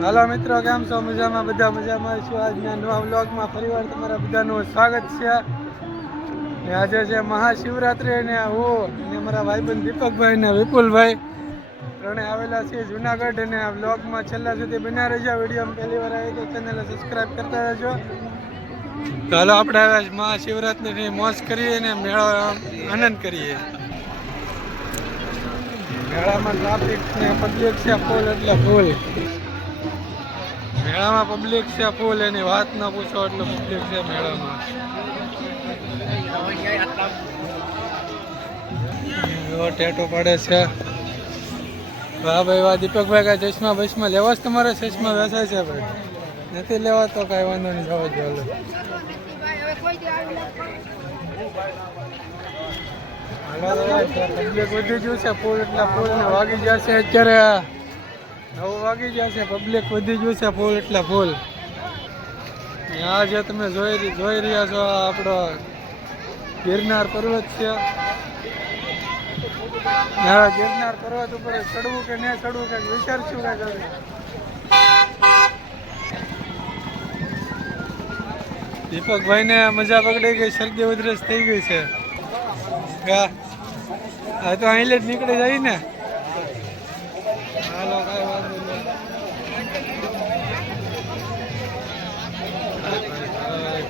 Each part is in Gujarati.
હાલો મિત્રો, કેમ છો? મજામાં? બધા મજામાં છું. આજના નવા વ્લોગમાં ફરીવાર તમારા બધાનું સ્વાગત છે. આજે છે મહાશિવરાત્રિ અને હું, અને મારા ભાઈબંધ દીપકભાઈ ને વિપુલભાઈ. ત્રણે આવેલા છે જુનાગઢ અને આ બ્લોગમાં છેલ્લા સુધી બન્યા રહેજો. વીડિયો પહેલી વાર આવી તો ચેનલ સબસ્ક્રાઈબ કરતા રહેજો. તો હાલો, આપણે આવ્યા મહાશિવરાત્રિની મોજ કરીએ અને મેળો આનંદ કરીએ. મેળામાં ટ્રાફિક ને પબ્લિક છે ફૂલ એટલે ફૂલ મેળામાં પબ્લિક છે ફૂલ એની વાત ન પૂછો એટલે પબ્લિક છે મેળામાં. ટેટો પડે છે. વાહ ભાઈ, વાહ, દીપકભાઈ, કાંઈ ચશ્મા બસમાં લેવા જ તમારે? ચશ્મા વેચાય છે ભાઈ. નથી લેવા તો કાંઈ વાંધો નહીં, જવા ચાલો પબ્લિક વધી ગયું છે ફૂલ એટલે ફૂલ વાગી જશે અત્યારે નવ વાગી ગયા છે પબ્લિક વધી ગયું છે ફૂલ એટલે ફૂલ આ જે તમે જોઈ જોઈ રહ્યા છો આપણો ગિરનાર પર્વત છે. ગિરનાર પર્વત ઉપર ચડવું કે નહીં ચડવું કે વિચારશું કે દીપકભાઈ દીપકભાઈને મજા પકડી ગઈ શરદી ઉધરસ થઈ ગઈ છે. હા તો અહીં જ નીકળી જાય ને.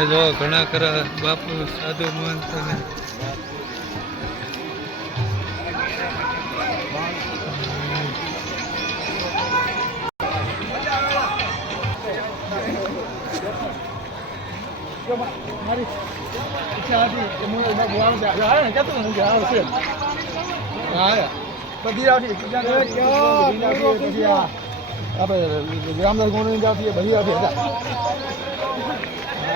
અહીંયા જો ઘણા ખરા બાપુ, સાધુ, મહંત અને ગ્રામદાસ ગોળ જાતી બધી આવી હતા. ન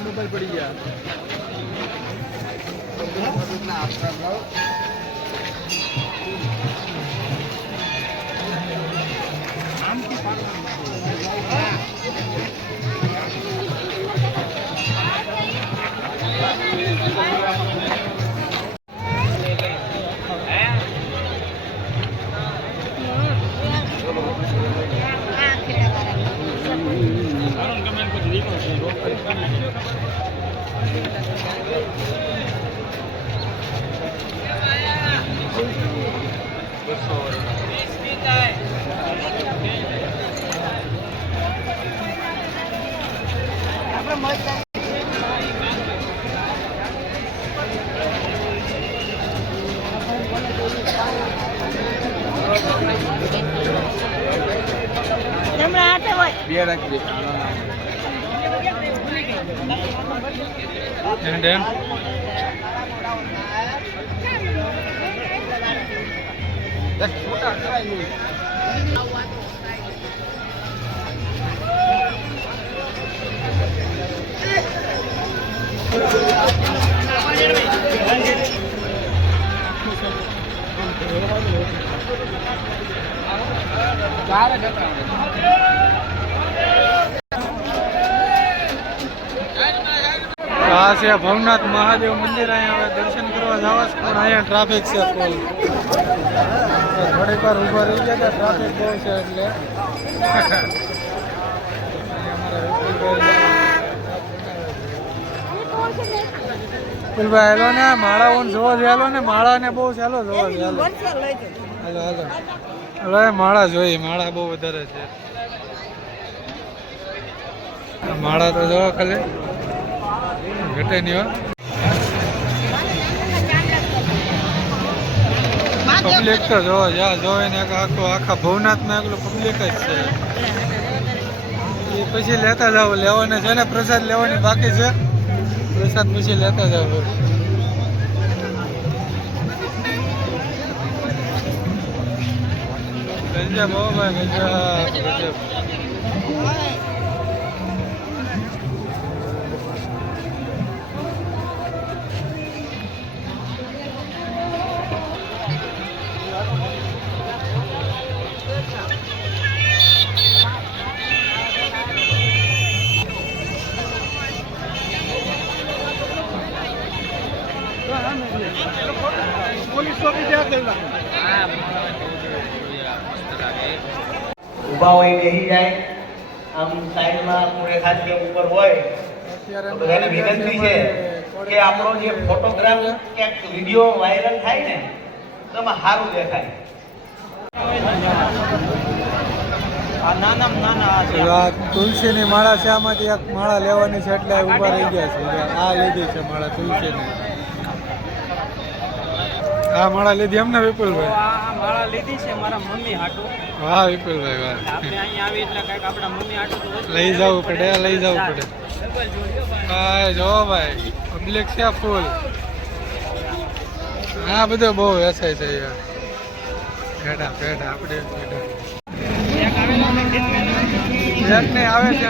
મોબાઈલ પડી ગયા બે રાખી એન્ડ એન્ડ ચાર જ હતા આ છે ભવનાથ મહાદેવ મંદિર અહીંયા હવે દર્શન કરવા જવા છે. પણ અહીંયા ટ્રાફિક છે ફૂલ થોડીક વાર ઊભા રહી ગયા ટ્રાફિક બહુ છે એટલે. વિપુલભાઈ હેલો ને જોવા ચાલો ને માળાને બહુ સહેલો જોવા જ હેલો. હેલો હાલો. એ માળા જોઈએ માળા બહુ વધારે છે. માળા તો જોવા ખાલી. ઘટે નહીં હો. પબ્લિક તો જોવો, જ્યાં જોવે ને આખું, આખા ભવનાથમાં એકલું પબ્લિક જ છે. એ પછી લેતા જાવ લેવાને છે ને, પ્રસાદ લેવાની બાકી છે. પ્રસાદ પછી લેતા જાવ ગજબ હો ભાઈ ગજબ ગજબ ઊભા હોય બેસી જાય. આમ સાઈડમાં પૂરે ખાસ કે ઉપર હોય બધાને વિનંતી છે કે આપણો જે ફોટોગ્રાફ ક્યાંક વીડિયો વાયરલ થાય ને તો એમાં સારું દેખાય. તુલસીની માળા છે આમાંથી એક માળા લેવાની છે એટલે ઊભા રહી ગયા છે. આ લીધી છે માળા તુલસીની. આ માળા લીધી એમને વિપુલભાઈ. આ માળા લીધી છે મારા મમ્મી હાટુ. વાહ વિપુલભાઈ વાહ. આપણે અહીંયા આવી એટલે કાંઈક આપણા મમ્મી હાટુ તો લઈ જવું પડે લઈ જવું પડે. હા જો ભાઈ પબ્લિક છે ફૂલ. હા બધું બહુ વેચાય છે યાર. પેડા પેડા આપણે પેડા આવે છે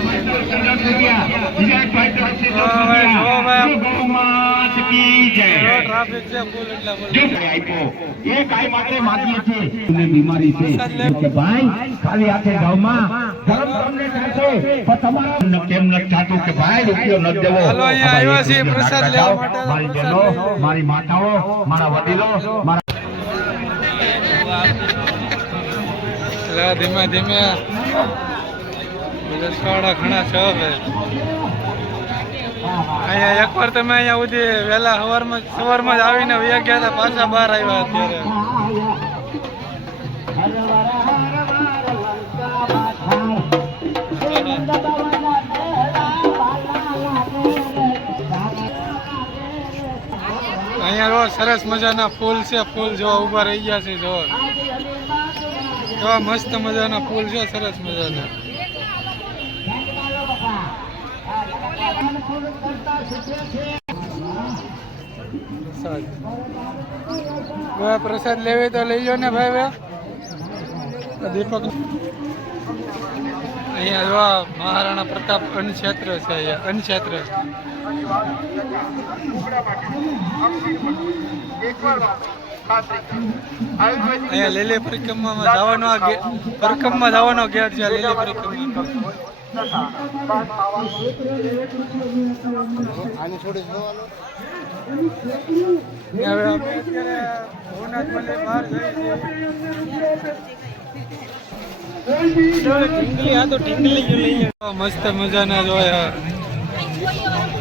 ટ્રાફિક છે ફૂલ એટલે ફૂલ એ કાંઈ માટે માંગીએ છીએ. એમને બીમારી છે. કે ભાઈ ખાલી હાથે ગામમાં ધર્મ તમને થશે પણ તમારા કેમ નથી થતું કે ભાઈ રૂપિયો ન દેવો? હાલો, અહીંયા આવ્યા છીએ પ્રસાદ લેવા માટે. મારી બહેનો મારી માતાઓ મારા વડીલો મારા ધીમે ધીમે. બધા શાળા ઘણા છે અહીંયા એકવાર તમે અહીંયા સુધી વહેલા સવારમાં સવારમાં જ આવીને વ્યા ગયા હતા, પાછા બહાર આવ્યા અત્યારે. અહીંયા જો સરસ મજાના ફૂલ છે, ફૂલ જો ઊભા રહી ગયા છે, જો. કેવા મસ્ત મજાના ફૂલ છે, સરસ મજાના. પ્રસાદ લેવી તો લઈ લો ને ભાઈ દીપક. અહીંયા જોવા મહારાણા પ્રતાપ અન્નક્ષેત્ર છે અહીંયા, અન્નક્ષેત્ર. અહીંયા લીલી પરિક્રમામાં જવાનો આ પરિક્રમા જવાનો ગેટ છે, લીલી પરિક્રમા ભવનાથ મંદિર બહાર જઈએ છીએ. મસ્ત મજાના જોયા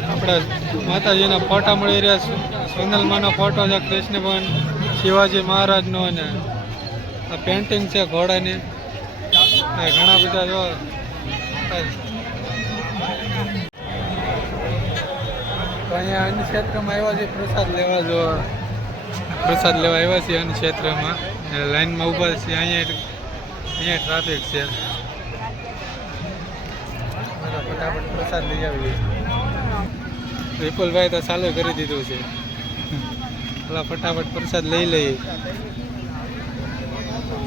આપણા માતાજીના ફોટા મળી રહ્યા છે સોનલમાનો ફોટો છે કૃષ્ણ ભગવાન શિવાજી મહારાજનો અને આ પેન્ટિંગ છે ઘોડાની ઘણા બધા જો અહીંયા અન્ન આવ્યા છે પ્રસાદ લેવા જો. પ્રસાદ લેવા આવ્યા છીએ અન્ન ક્ષેત્રમાં. લાઈનમાં ઊભા છે અહીંયા અહીંયા ટ્રાફિક છે. ફટાફટ પ્રસાદ લઈ આવીએ વિપુલભાઈ તો ચાલુ કરી દીધું છે. પેલા ફટાફટ પ્રસાદ લઈ લઈએ.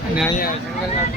અને અહીંયા જંગલના